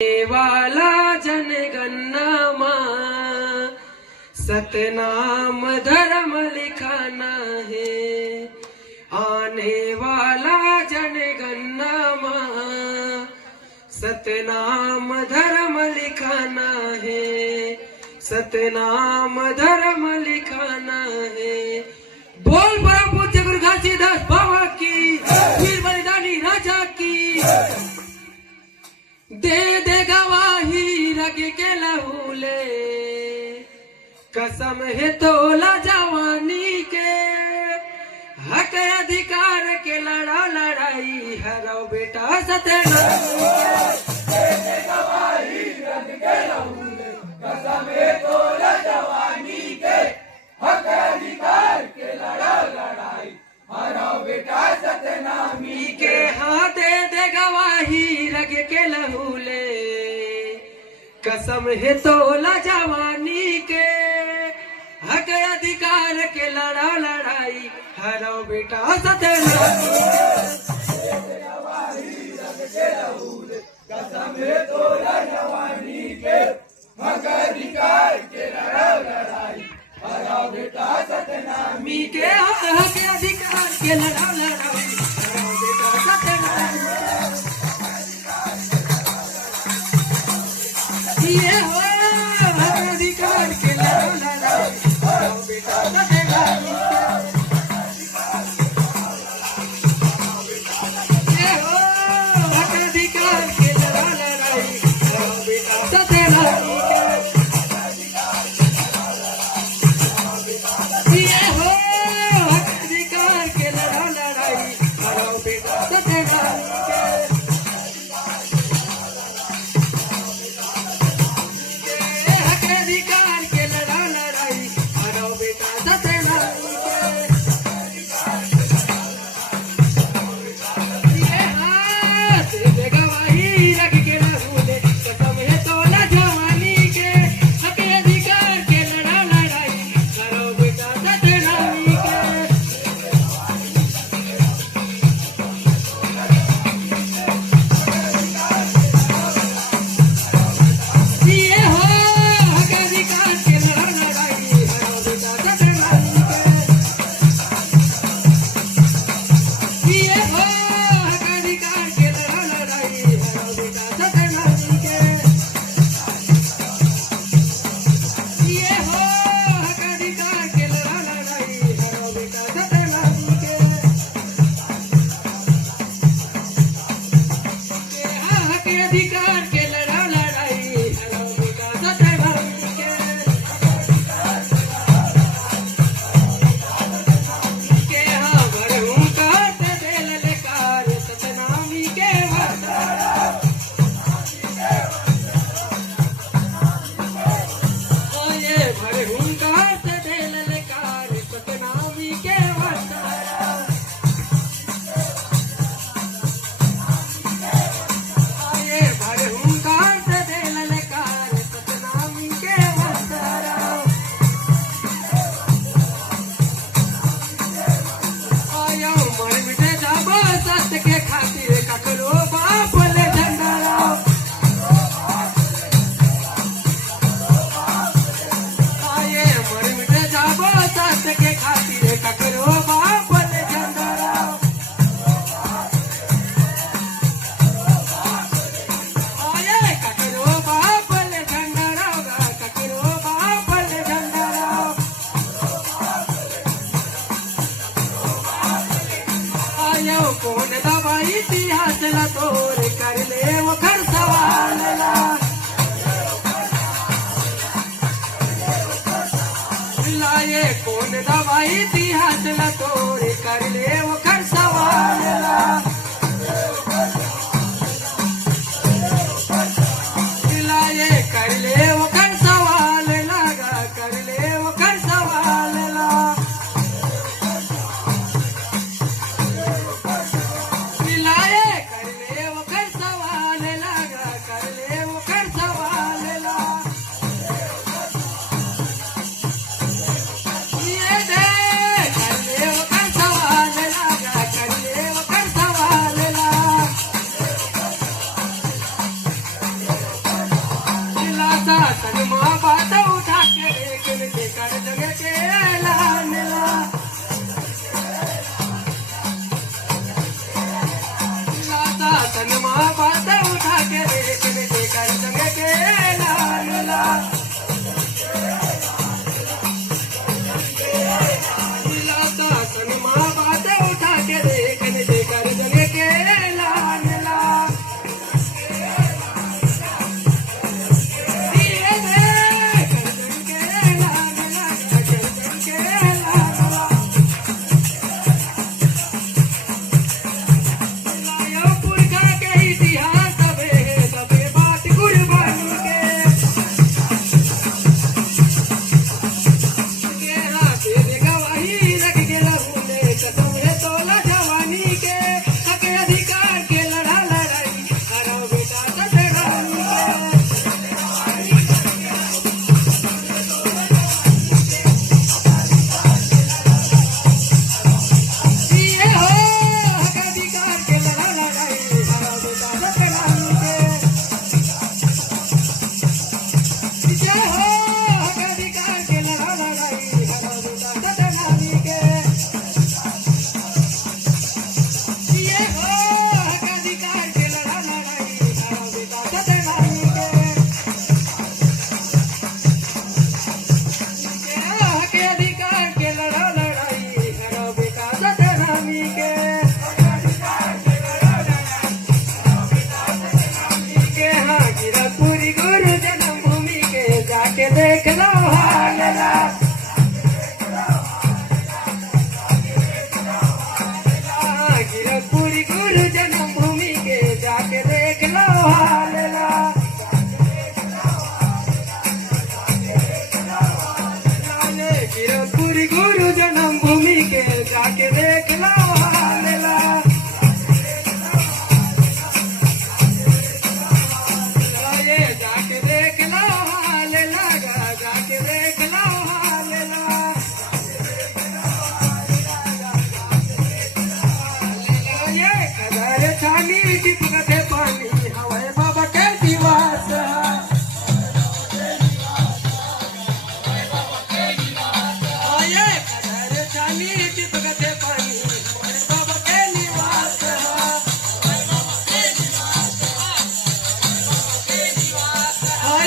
वाला जनगणना सतनाम धर्म लिखाना है। आने वाला जनगणना सतनाम धर्म लिखाना है। सतनाम धर्म लिखाना है। बोल परम पूज्य गुरु घासीदास बाबा की, वीर बलिदानी राजा की। दे गवाही रग के लहूले, कसम है तोला जवानी के। हक अधिकार के लड़ा लड़ाई हराओ बेटा सत्यनारायण के। दे गवाही रग के लहूले, कसम है तोला जवानी के। हक अधिकार के लड़ा लड़ाई हराओ बेटा सत्यनामी के। हाँ दे गवाही रग के लहूले, कसम है तोला जवानी के। हक अधिकार के लड़ा लड़ाई हराओ बेटा सत्यनारायण के। दे गवाही रग के लहूले, कसम है तोला जवानी के। हक अधिकार के लड़ा लड़ाई हराओ बेटा सत्यनामी के। हक अधिकार के लड़ा लड़ाई हराओ बेटा सत्यनारायण के। ये हो हक अधिकार के लड़ा लड़ाई हराओ बेटा सत्यनारायण के। ये हो हक अधिकार के लड़ा लड़ाई हराओ बेटा सत्यनारायण के। ये हो हक अधिकार के लड़ा लड़ाई हराओ बेटा सत्यनारायण के।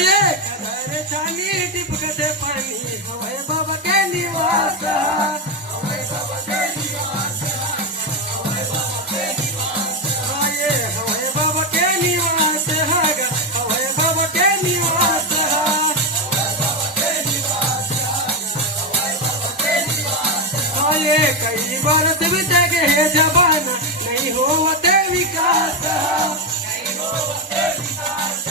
आये कदर छानी टिपकते पानी हवाई बाबा के निवास हवाई बाबा के निवास हवाई बाबा के निवास आये हवाई बाबा के निवास हवाई बाबा के निवास हवाई बाबा के निवास हवाई बाबा के निवास आये कई बार बीते गए जबान नहीं होते विकास नहीं होते विकास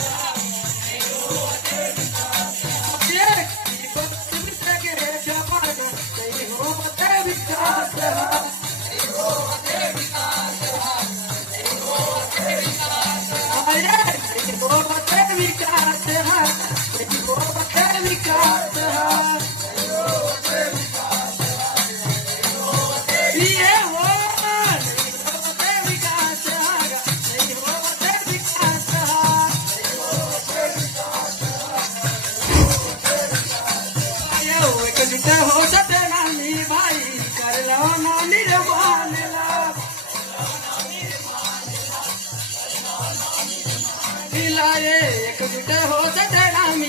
हो सते नानी भाई कर लो ना निर्माण लाए एकजुट हो सते नानी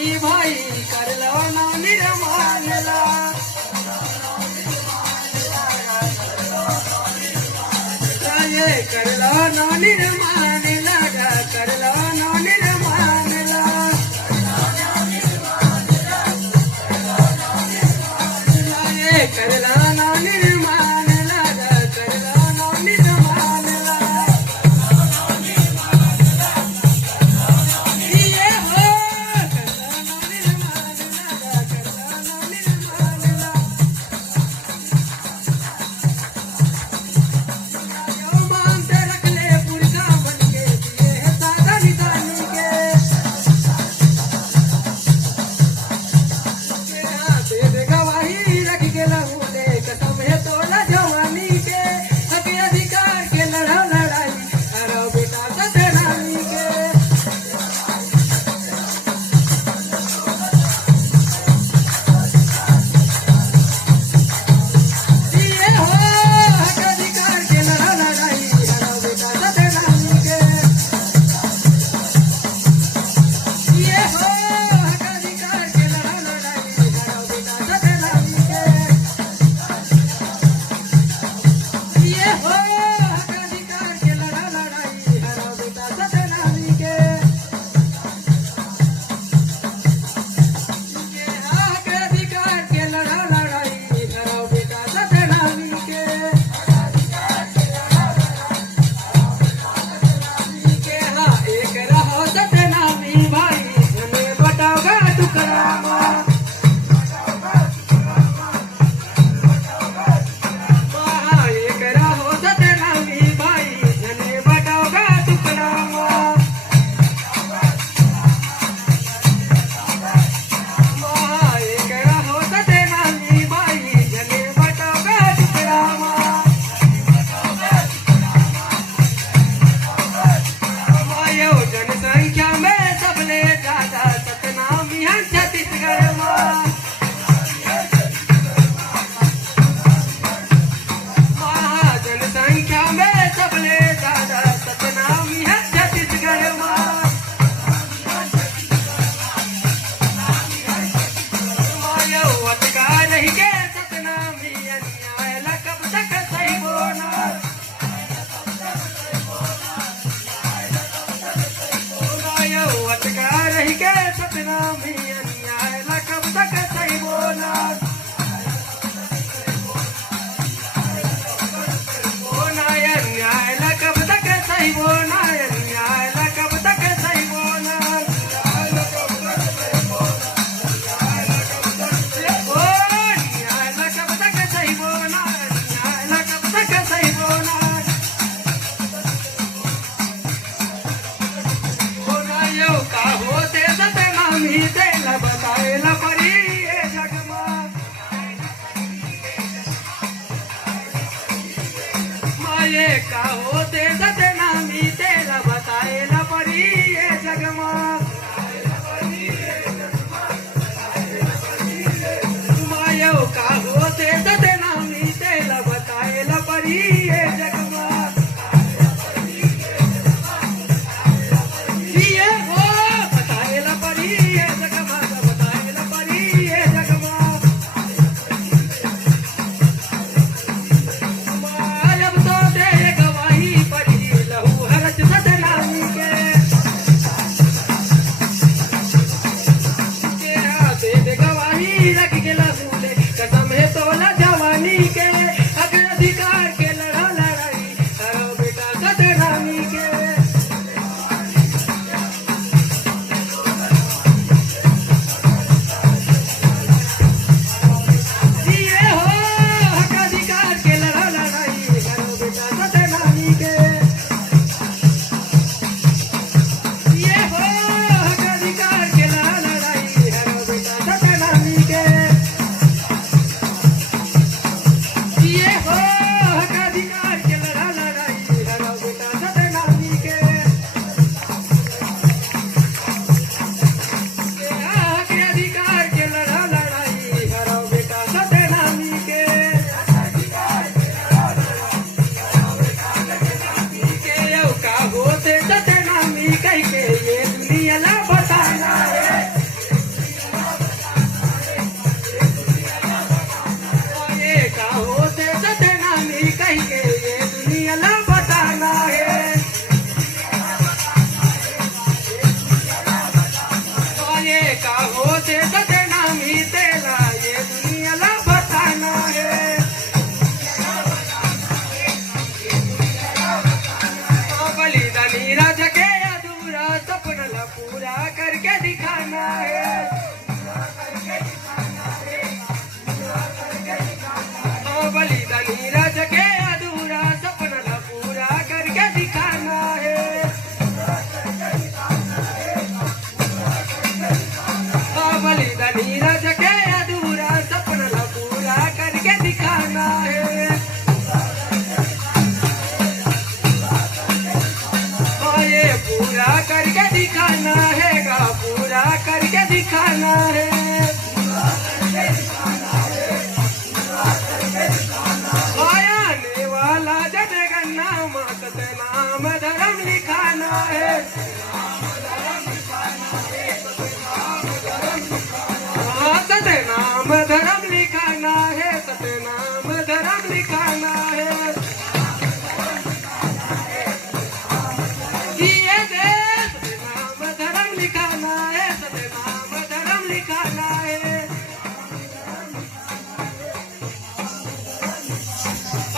लिखाना है, सतनाम धर्म लिखाना है।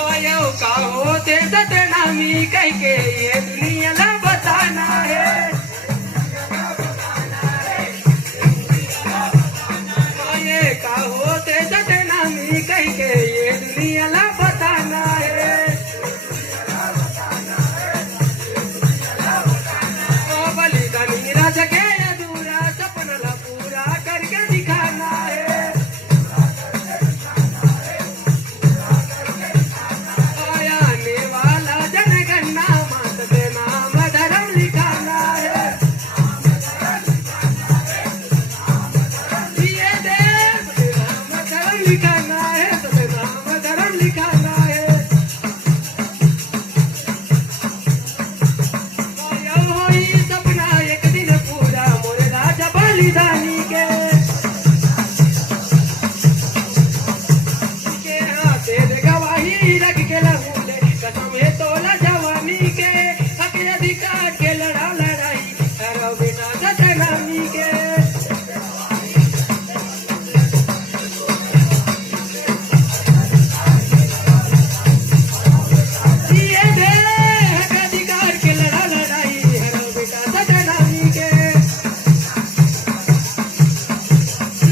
आयो का होते सतनामी कह के ये दुनिया ला बताना है। आये का होते सतनामी कह के ये दुनिया ला बताना है। ओ बलिदानी राज के अधूरा सपना पूरा करके दिखाना है। आने वाला जनगणना मत नाम धर्म लिखाना है। ये देश नाम धर्म लिखाना है, नाम धर्म लिखाना है। होई सपना एक दिन पूरा मोरे राजा बलिदानी के हाथे दे गवाही रख के लहूले कसम है तोला जवानी के हक अधिकार के लड़ा लड़ाई करो बेटा सतनामी के। ये दे हक अधिकार के लड़ा लड़ाई करो बेटा सतनामी के।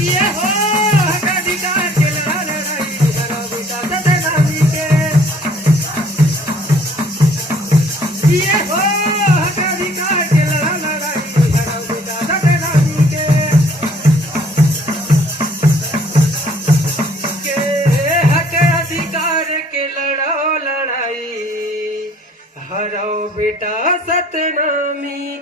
ये हो हक अधिकार के लड़ा लड़ाई करो बेटा सतनामी के। ये हो हक अधिकार के लड़ा लड़ाई करो बेटा सतनामी के। हक अधिकार के लड़ो लड़ाई हरो बेटा सतनामी